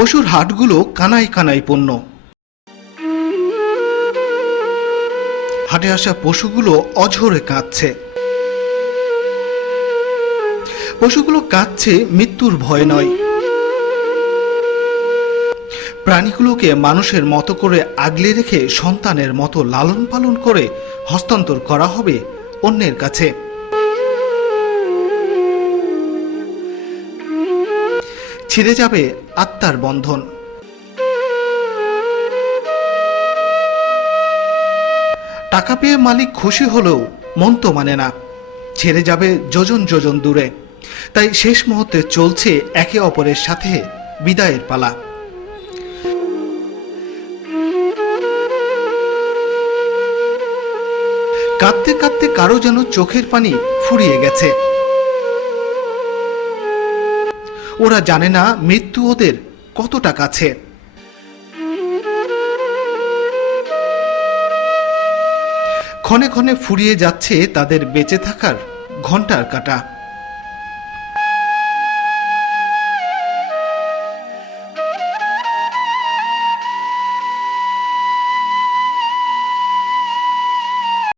পশুর হাটগুলো কানাই কানাই পণ্য। হাটে আসা পশুগুলো অঝরে কাঁদছে। পশুগুলো কাঁদছে, মৃত্যুর ভয় নয়। প্রাণীগুলোকে মানুষের মতো করে আগলে রেখে সন্তানের মতো লালন পালন করে হস্তান্তর করা হবে অন্যের কাছে। ছিঁড়ে যাবে আত্মার বন্ধন। টাকা পেয়ে মালিক খুশি হলেও মন তো মানে না। ছেড়ে যাবে যোজন যোজন দূরে। তাই শেষ মুহূর্তে চলছে একে অপরের সাথে বিদায়ের পালা। কাঁদতে কাঁদতে কারও যেন চোখের পানি ফুরিয়ে গেছে। ওরা জানে না মৃত্যু ওদের কতটা কাছে। ক্ষণে ক্ষণে ফুরিয়ে যাচ্ছে তাদের বেঁচে থাকার ঘণ্টার কাটা।